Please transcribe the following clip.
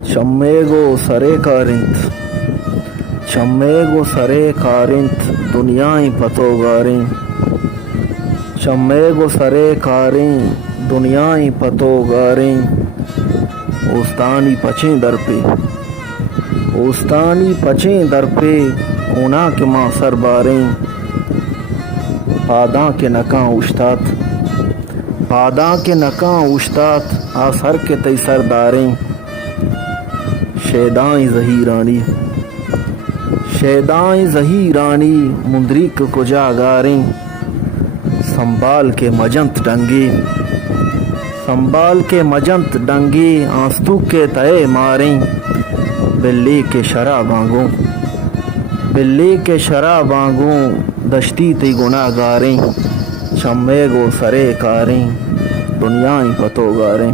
شمیگو سرے کارنت شمیگو سرے کارنت دنیائیں پتو گاریں شمیگو سرے کاریں دنیائیں پتو گاریں اوستانی پچیں در پہ اوستانی پچیں در پہ اونا کے ماں سر باریں پاداں کے نکاں اشتات پاداں کے نکاں اشتات آسر کے تی سرداریں شیدائیں ظہیرانی شیدائیں ظہیرانی مندریک کجا گاریں سنبھال کے مجنت ڈنگے سنبھال کے مجنت ڈنگے آنستو کے تئے ماریں بلی کے شراب آنگوں بلی کے شراب آنگوں دشتی تی گناہ گاریں شمیگو سرے کاریں دنیائیں پتو گاریں